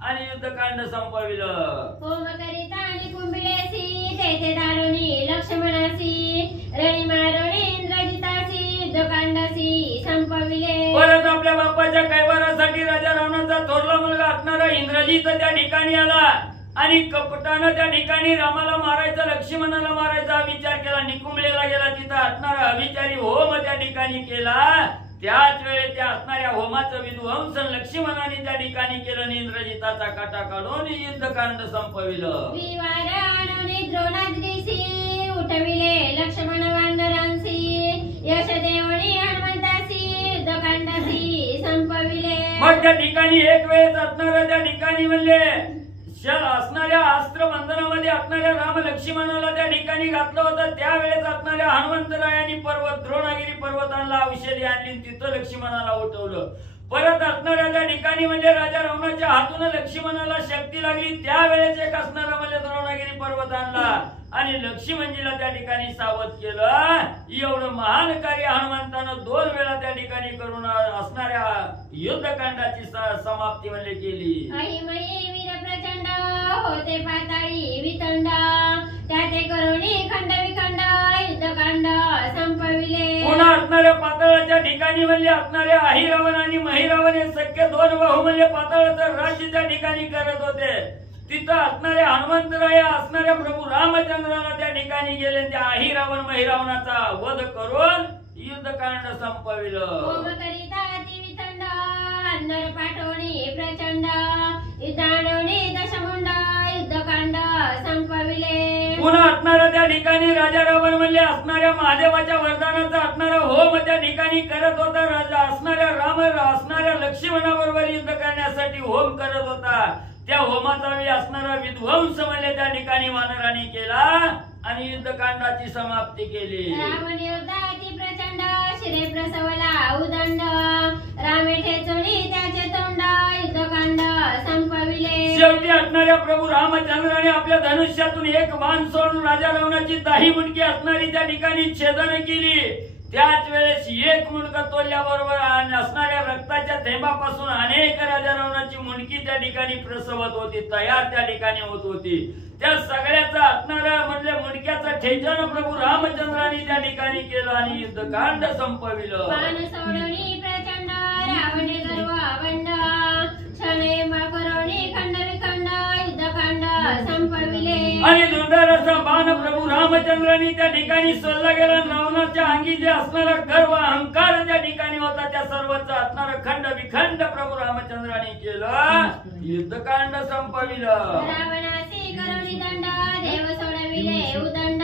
आणि युद्धकांड संपविलं. होम करिता आणि कुंभिलेसी तेथे दारुणी लक्ष्मणासी रणी मारवणी इंद्रजितासी युद्धकांडासी संपविले. परत आपल्या बापाच्या कैवारासाठी राजा रावणाचा थोरला मुलगा असणारा इंद्रजित त्या ठिकाणी आला आणि कपटानं त्या ठिकाणी रामाला मारायचा लक्ष्मणाला मारायचा विचार केला. निकुंभलेला गेला. तिथं असणारा अभिचारी होम त्या ठिकाणी केला. त्याच वेळी त्या असणाऱ्या होमाचं विध्वंसन लक्ष्मणाने त्या ठिकाणी केलं. इंद्रजिताचा काटा काढून युद्धकांड संपविलं. विवार आणून द्रोणाद्रीसी उठविले लक्ष्मण वानरांसी यशदेवणी हनुमंतासी युद्धकांडासी संपविले. मग त्या ठिकाणी एक वेळेस असणाऱ्या त्या ठिकाणी म्हणले असणाऱ्या अस्त्र बंधनामध्ये असणाऱ्या राम लक्ष्मणाला त्या ठिकाणी घातलं होतं. त्यावेळेस असणाऱ्या हनुमंतरायांनी पर्वत द्रोणागिरी पर्वतांना औषधी आणली तिथं लक्ष्मणाला उठवलं. परत असणाऱ्या त्या ठिकाणी म्हणजे राजा रावणाच्या हातून लक्ष्मणाला शक्ती लागली, त्यावेळेस एक असणारा म्हणजे द्रोणागिरी पर्वत आणला आणि लक्ष्मणजीला त्या ठिकाणी सावध केलं. एवढं महान कार्य हनुमंतानं 2 वेळा त्या ठिकाणी करून असणाऱ्या युद्धकांडाची समाप्ती म्हणजे केली. अहिमही वीर प्रचंड होते पाताळी वितंड, त्याचे करुणी खंड विखंड युद्धकांड संपविले. पुन्हा असणाऱ्या पाताळाच्या ठिकाणी म्हणजे असणाऱ्या अहिरावण आणि महिरावण हे सख्खे 2 भाऊ म्हणजे पाताळाचं राज्य त्या ठिकाणी करत होते. तिथं असणारे हनुमंतराय असणाऱ्या प्रभू रामचंद्राला त्या ठिकाणी गेले, त्या अहिरावण महिरावणाचा वध करून युद्धकांड संपविलं. होम करिता अति वितंड नर पाठवणी प्रचंड युद्धाणवणी दशमुंड युद्धकांड संपविले. पुन्हा असणाऱ्या त्या ठिकाणी राजा रावण म्हणजे असणाऱ्या महादेवाच्या वरदानाचा असणारा होम त्या ठिकाणी करत होता. राजा असणाऱ्या राम असणाऱ्या लक्ष्मणाबरोबर युद्ध करण्यासाठी होम करत होता. त्या होमाचा वेळी असणारा विध्वंस म्हणजे त्या ठिकाणी वानरांनी केला आणि युद्धकांडाची समाप्ती केली. रावण योद्धा अति प्रचंड शिरे प्रसवला उदंड, रामे ठेचोनी त्याचे तोंड युद्धकांड संपविले. शेवटी असणाऱ्या प्रभू रामचंद्राने आपल्या धनुष्यातून एक बाण सोडून राजा रावणाची 10 मुंडकी असणारी त्या ठिकाणी छेदन केली. त्याच वेळेस एक मुंडक तोडल्याबरोबर असणाऱ्या रक्ताच्या थेंबापासून अनेक राजा रावणाची मुंडकी त्या ठिकाणी प्रसवत होती, तयार त्या ठिकाणी होत होती. त्या सगळ्याचा असणाऱ्या म्हणजे मुंडक्याचं ठेचन प्रभू रामचंद्राने त्या ठिकाणी केलं आणि युद्धकांड संपविलं. पान सोडणी प्रचंड रावणे गर्व बंड, क्षणे करोणी खंड विखंड युद्धकांड संपविले. आणि दुर्धराचा बाण प्रभू रामचंद्रांनी त्या ठिकाणी सोडला गेला. रावणाच्या अंगी जे असणारा गर्व अहंकार त्या ठिकाणी होता, त्या सर्वचा असणारा खंड विखंड प्रभू रामचंद्रांनी केलं, युद्धकांड संपविलं. रावणासी करोणी दंड देव सोडविले उदंड,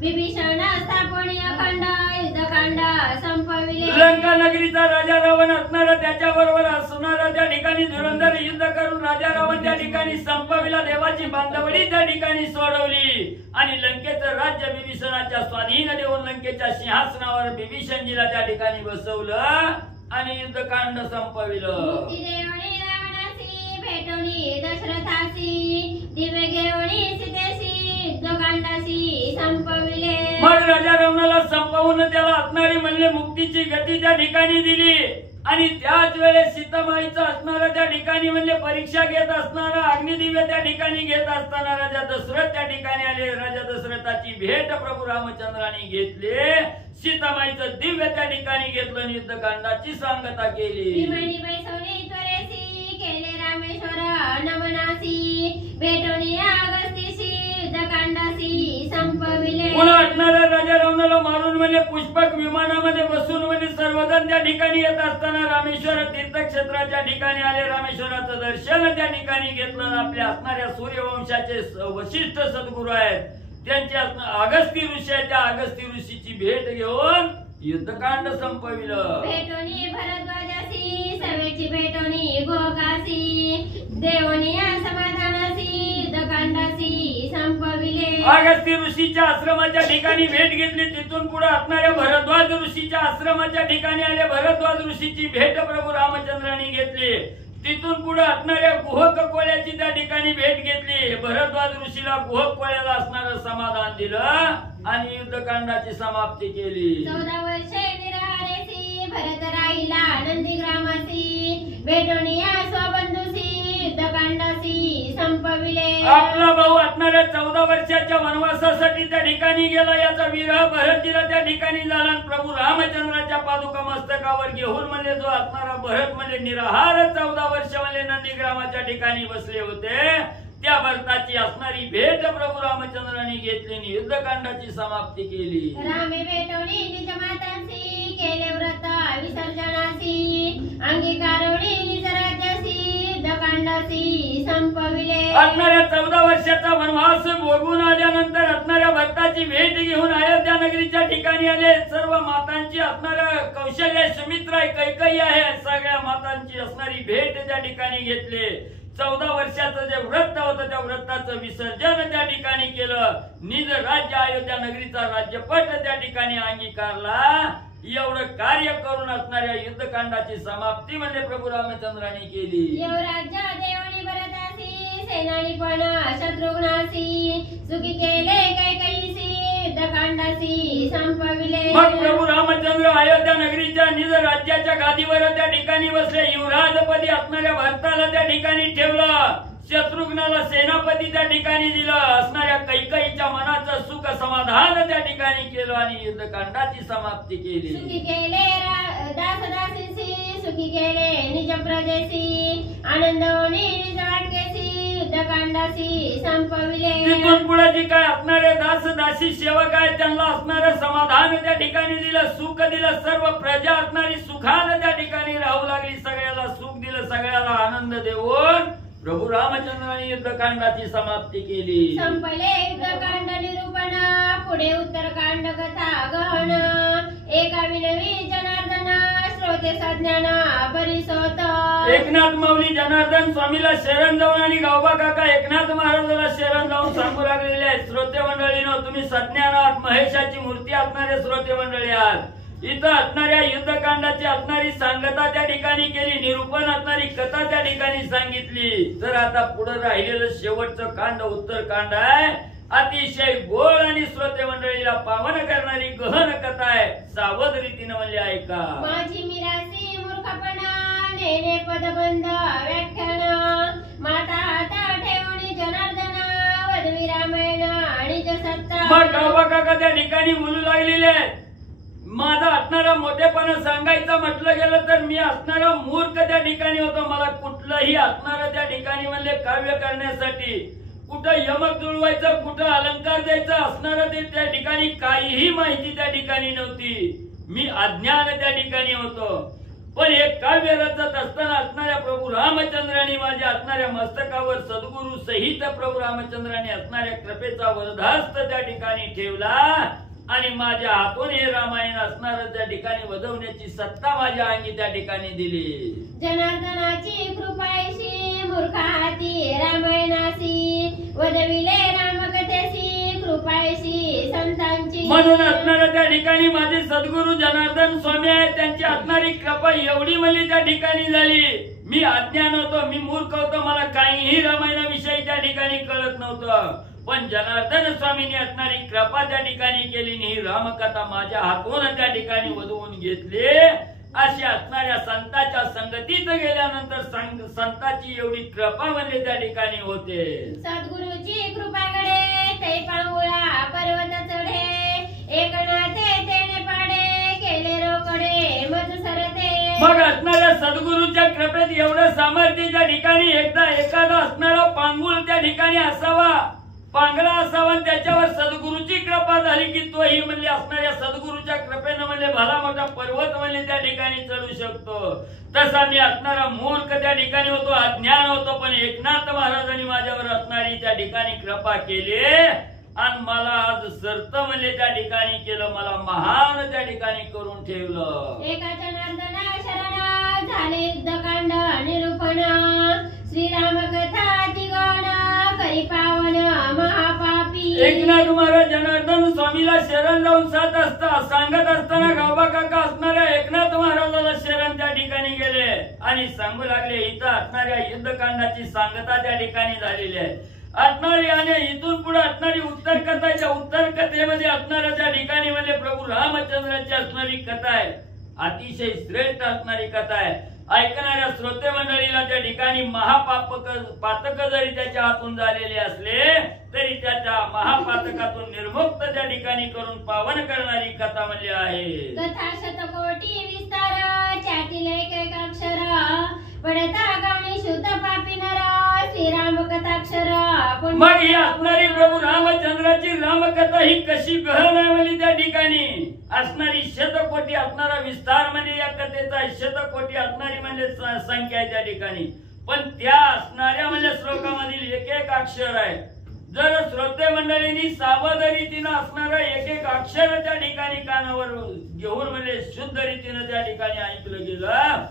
विभीषण स्थापनी अखंड युद्धकांड संपविले. लंका नगरीचा राजा रावण असणारा त्याच्या बरोबर असणारा त्या ठिकाणी धुरंधर युद्ध करून राजा रावण त्या ठिकाणी संपविला. देवाची बांधवडी त्या ठिकाणी सोडवली आणि लंकेचं राज्य विभीषणाच्या स्वाधीन देऊन लंकेच्या सिंहासनावर विभीषणजीला त्या ठिकाणी बसवलं आणि युद्धकांड संपविलं. मुक्तिदेवणी रावणासी भेटोनी दशरथासी, दिवे घेवणी सीतेसी युद्धकांडासी संपविले. मग राजा रावणाला संपवून त्याला असणारी म्हणजे मुक्तीची गती त्या ठिकाणी दिली आणि त्याच वेळेस सीतामाईचं असणारा त्या ठिकाणी म्हणजे परीक्षा घेत असणारा अग्निदिव्य त्या ठिकाणी घेत असताना राजा दशरथ त्या ठिकाणी आले. राजा दशरथाची भेट प्रभू रामचंद्रांनी घेतली, सीतामाईचं दिव्य त्या ठिकाणी घेतलं आणि युद्धकांडाची सांगता केली. विमानी बैसवणी त्वरेसी केले रामेश्वर नमनासी, भेटोनी अगस्तीसी युद्धकांडासी संपविले. पुन्हा असणाऱ्या राजा रावणाला मारून म्हणजे पुष्पक विमानामध्ये बसून म्हणजे सर्वजण त्या ठिकाणी येत असताना रामेश्वर तीर्थक्षेत्राच्या ठिकाणी आले. रामेश्वराचं दर्शन त्या ठिकाणी घेतलं. आपल्या असणाऱ्या सूर्यवंशाचे वशिष्ठ सद्गुरू आहेत, त्यांच्या अगस्ती ऋषी आहेत, त्या अगस्ती ऋषीची भेट घेऊन युद्धकांड संपविलं. भेटोनी भरद्वाजासी सवेची भेटोनी घोघासी, देवनी समाधानासी युद्धकांडासी संपविले. अगस्ती ऋषीच्या आश्रमाच्या ठिकाणी भेट घेतली. तिथून पुढे असणाऱ्या भरद्वाज ऋषीच्या आश्रमाच्या ठिकाणी आले. भरद्वाज ऋषीची भेट प्रभू रामचंद्रांनी घेतली. तिथून पुढे असणाऱ्या गुहक कोळ्याची त्या ठिकाणी भेट घेतली. भरद्वाज ऋषीला गुहक कोळ्याला असणारं समाधान दिलं आणि युद्धकांडाची समाप्ती केली. 14 वर्षे निराहारेसी भरत राहिला नंदीग्रामासी, भेटोनिया स्वबंधुसी युद्धकांडासी संपविले. आपला भाऊ असणाऱ्या 14 वर्षाच्या वनवासासाठी त्या ठिकाणी गेला. याचा विरह भरतजीला त्या ठिकाणी झाला. प्रभू रामचंद्राच्या पादुका मस्तकावर घेऊन म्हणजे जो असणारा भरत म्हणजे निराहार 14 वर्ष म्हणजे नंदीग्रामाच्या ठिकाणी बसले होते, त्या भरताची असणारी भेट प्रभू रामचंद्रांनी घेतली आणि युद्धकांडाची समाप्ती केली. रामे भेटोनी निज मातांसी केले व्रत विसर्जनासी, अंगीकारोनी निज राज्यासी युद्धकांडासी संपविले. असणाऱ्या 14 वर्षाचा वनवास भोगून आल्यानंतर असणाऱ्या भक्ताची भेट घेऊन अयोध्या नगरीच्या ठिकाणी आले. सर्व मातांची असणाऱ्या कौशल्य सुमित्रा कैकेयी आहे, सगळ्या मातांची असणारी भेट त्या ठिकाणी घेतली. 14 वर्षाचं जे व्रत होतं त्या व्रताचं विसर्जन त्या ठिकाणी केलं. निज राज्य अयोध्या नगरीचा राज्यपट त्या ठिकाणी अंगीकारला. एवढं कार्य करून असणाऱ्या युद्धकांडाची समाप्ती म्हणजे प्रभू रामचंद्रांनी केली. युवराज्य देवणी भरतासी सेनानी पण शत्रुघ्नासी सुखी केले कैकईसी युद्धकांडासी संपविले. मग प्रभू रामचंद्र अयोध्या नगरीच्या निज राज्याच्या गादीवर त्या ठिकाणी बसले. युवराजपदी असणाऱ्या भरताला त्या ठिकाणी ठेवलं. शत्रुघ्नाला सेनापती त्या ठिकाणी दिलं. असणाऱ्या कैकईच्या मनाचं सुख समाधान त्या ठिकाणी केलं आणि युद्धकांडाची समाप्ती केली. सुखी केले दासदासीसी सुखी केले निज प्रजेसी आनंदवणी निज वाक्यसी युद्धकांडासी संपविले. तिथून पुढे जी काय असणारे दास दासी सेवक आहेत त्यांना असणारं समाधान त्या ठिकाणी दिलं. सुख दिलं. सर्व प्रजा असणारी सुखानं त्या ठिकाणी राहू लागली. सगळ्याला सुख दिलं. सगळ्याला आनंद देऊन प्रभू रामचंद्रांनी युद्धकांडाची समाप्ती केली. संपले युद्धकांड निरूपण पुढे उत्तरकांड कथा गहन एका विनवी जनार्दन श्रोते सज्ञान परिसोत. एकनाथ माऊली जनार्दन स्वामीला शरण जाऊन आणि गावबा काका एकनाथ महाराजाला शरण जाऊन सांगू लागलेले आहेत. श्रोते मंडळीनो, तुम्ही सज्ञान आहात. महेशाची मूर्ती असणारे श्रोते मंडळी आहात. इथं असणाऱ्या युद्धकांडाची असणारी सांगता त्या ठिकाणी केली. निरूपण असणारी कथा त्या ठिकाणी सांगितली. तर आता पुढे राहिलेलं शेवटचं कांड उत्तरकांड आहे. अतिशय गोड आणि श्रोते मंडळीला पावन करणारी गहन कथा आहे. सावध रीतीनं म्हणले ऐका. माझी मिरासी मूर्खपणा नेने पदबंध व्याख्यान माता हाता ठेवणी जनार्दन वदवी रामायण आणि सत्ता. मग गावबा काका त्या ठिकाणी बोलू लागलेले आहेत. माझा असणारा मोठेपणा सांगायचं म्हटलं गेलं तर मी असणारा मूर्ख त्या ठिकाणी होतो. मला कुठलंही असणारं त्या ठिकाणी म्हणले काव्य करण्यासाठी कुठं यमक जुळवायचं, कुठं अलंकार द्यायचं असणारं ते त्या ठिकाणी काहीही माहिती त्या ठिकाणी नव्हती. मी अज्ञान त्या ठिकाणी होतो. पण हे काव्य रचत असताना असणाऱ्या प्रभू रामचंद्रांनी माझ्या असणाऱ्या मस्तकावर सद्गुरु सहित प्रभू रामचंद्रांनी असणाऱ्या कृपेचा वरदहस्त त्या ठिकाणी ठेवला आणि माझ्या हातून हे रामायण असणार त्या ठिकाणी वधवण्याची सत्ता माझ्या अंगी त्या ठिकाणी दिली. जनार्दनाची कृपायशी मूर्ख हाती रामायणासी वदविले रामकथेसी कृपायशी संतांची. म्हणून असणाऱ्या त्या ठिकाणी माझे सद्गुरु जनार्दन स्वामी आहेत. त्यांची असणारी कृपा एवढी मला त्या ठिकाणी झाली. मी अज्ञान होतो. मी मूर्ख होतो. मला काहीही रामायणाविषयी त्या ठिकाणी कळत नव्हतं. पण जनार्दन स्वामींनी असणारी कृपा त्या ठिकाणी केली. ही रामकथा माझ्या हातून त्या ठिकाणी वधवून घेतली. अशी असणाऱ्या संतांच्या संगतीत गेल्यानंतर संतांची एवढी कृपा म्हणजे त्या ठिकाणी होते. सद्गुरुची कृपाकडे ते पांगुळा पर्वत चढे एकनाथे तेने पाडे केले रोकडे मज सरते. मग असणाऱ्या सद्गुरूच्या कृपेत एवढं सामर्थ्य त्या ठिकाणी एखादा असणारा पांगुळ त्या ठिकाणी असावा, पांगळा असावा. त्याच्यावर सद्गुरूची कृपा झाली की तोही म्हणजे असणाऱ्या सद्गुरूच्या कृपेनं म्हणजे भला मोठा पर्वत म्हणजे त्या ठिकाणी चढू शकतो. तसा मी असणारा मूर्ख त्या ठिकाणी होतो. अज्ञान होतो. पण एकनाथ महाराजांनी माझ्यावर असणारी त्या ठिकाणी कृपा केली आणि मला आज सर्त म्हणजे त्या ठिकाणी केलं. मला महान त्या ठिकाणी करून ठेवलं. एका जनार्दना शरण झाले युद्धकांड निरूपण श्रीराम कथा तिगण करी पावन महापापी. एकनाथ महाराज जनार्दन स्वामीला शरण जाऊन सांगत असताना गावबा काका असणाऱ्या एकनाथ महाराजाला शरण त्या ठिकाणी गेले आणि सांगू लागले इथं असणाऱ्या युद्धकांडाची सांगता त्या ठिकाणी झालेली आहे. असणारी आणि इथून पुढे असणारी उत्तर कथाच्या उत्तर कथेमध्ये असणाऱ्या त्या ठिकाणी म्हणजे प्रभू रामचंद्राची असणारी कथा आहे. अतिशय श्रेष्ठ असणारी कथा आहे. ऐकणाऱ्या श्रोते मंडळीला त्या ठिकाणी महापातक जरी त्याच्या हातून झालेले असले तरी त्याच्या महापातकातून निर्मुक्त त्या ठिकाणी करून पावन करणारी कथा म्हणली आहे. कथा शतकोटी विस्तार त्यातील एक अक्षर पडता गाणी शुद्ध पापी नर श्रीराम कथाक्षर. मग ही असणारी प्रभू रामचंद्राची रामकथा ही कशी गहन आहे म्हणजे त्या ठिकाणी असणारी शतकोटी असणारा विस्तार म्हणजे या कथेचा शतकोटी असणारी म्हणजे संख्या आहे त्या ठिकाणी. पण त्या असणाऱ्या म्हणजे श्लोकामधील एक एक अक्षर आहे. जर श्रोते मंडळींनी सावध रीतीनं असणारं एक एक अक्षर त्या ठिकाणी कानावर घेऊन म्हणजे शुद्ध रीतीनं त्या ठिकाणी ऐकलं गेलं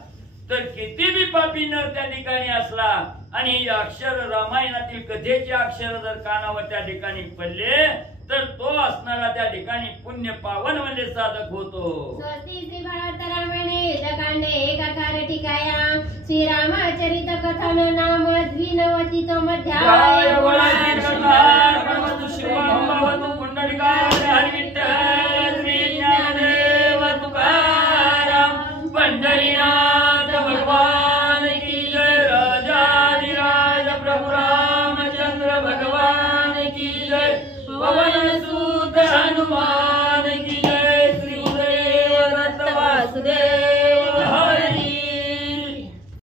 तर किती बी पापी नर त्या ठिकाणी असला आणि हे अक्षर रामायणातील कथेचे अक्षर जर कानावर त्या ठिकाणी पडले तर तो असणारा त्या ठिकाणी पुण्य पावन म्हणजे साधक होतो. स्वस्ति श्री भारत रामायणे युद्धकांडे एकाकार ठिकाया श्रीरामचरित कथन नाम द्विनवतितम अध्याय. जय बोला श्री कृष्ण, परम शिव भगवत पुंडलिका हरी.